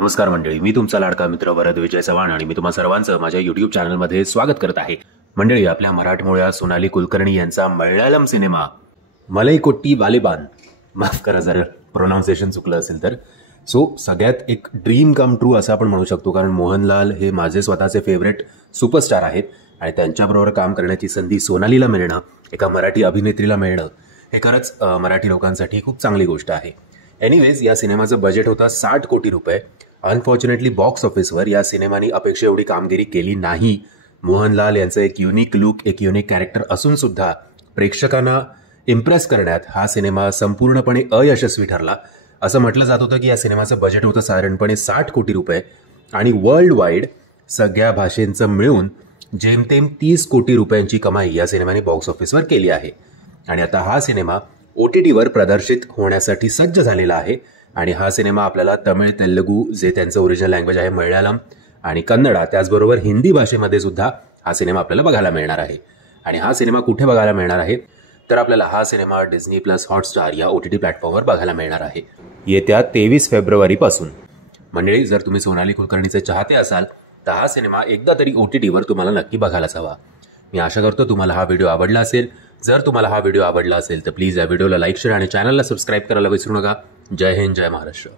नमस्कार मंडळी, मी तुमचा लाडका मित्र वरद विजय चव्हाण आणि मी तुम्हा सर्वांचं माझ्या युट्यूब चॅनलमध्ये स्वागत करत आहे. मंडळी, आपल्या मराठमोळ्या सोनाली कुलकर्णी यांचा मल्याळम सिनेमा मलईकोट्टी वालिबान, माफ करा जर प्रोनाऊन्सिएशन चुकलं असेल तर, सगळ्यात एक ड्रीम कम ट्रू असं आपण म्हणू शकतो. कारण मोहनलाल हे माझे स्वतःचे फेवरेट सुपरस्टार आहेत आणि त्यांच्याबरोबर काम करण्याची संधी सोनालीला मिळणं, एका मराठी अभिनेत्रीला मिळणं, हे खरंच मराठी लोकांसाठी खूप चांगली गोष्ट आहे. एनिवेज, या सिनेमाचं बजेट होतं 60 कोटी रुपये. अनफॉर्च्युनेटली बॉक्स ऑफिसवर या सिनेमाने अपेक्षा एवढी कामगिरी केली नाही. मोहनलाल यांचं एक युनिक लुक, एक युनिक कॅरेक्टर असून सुद्धा प्रेक्षकांना इम्प्रेस करण्यात हा सिनेमा संपूर्णपणे अयशस्वी ठरला. असं म्हटलं जात होतं की या सिनेमाचं बजेट होतं साधारणपणे 60 कोटी रुपये आणि वर्ल्ड वाईड सगळ्या भाषेंचं मिळून जेमतेम 30 कोटी रुपयांची कमाई या सिनेमाने बॉक्स ऑफिसवर केली आहे. आणि आता हा सिनेमा OTTवर प्रदर्शित होण्यासाठी सज्ज झालेला आहे. आणि हा सिनेमा आपल्याला तमिळ, तेलुगू, जे त्यांचं ओरिजिनल लँग्वेज आहे, मल्याळम आणि कन्नडा, त्याचबरोबर हिंदी भाषेमध्ये सुद्धा हा सिनेमा आपल्याला बघायला मिळणार आहे. आणि हा सिनेमा कुठे बघायला मिळणार आहे तर आपल्याला हा सिनेमा Disney+ हॉटस्टार या OTT प्लॅटफॉर्मवर बघायला मिळणार आहे येत्या 23 फेब्रुवारीपासून. मंडळी, जर तुम्ही सोनाली कुलकर्णीचे चाहते असाल तर हा सिनेमा एकदा तरी OTTवर तुम्हाला नक्की बघायलाच हवा. मी आशा करतो तुम्हाला हा व्हिडिओ आवडला असेल. जर तुम्हाला हा व्हिडिओ आवडला असेल तर प्लीज या व्हिडिओला लाईक, शेअर आणि चॅनलला सबस्क्राईब करायला विसरू नका. जय हिंद, जय महाराष्ट्र.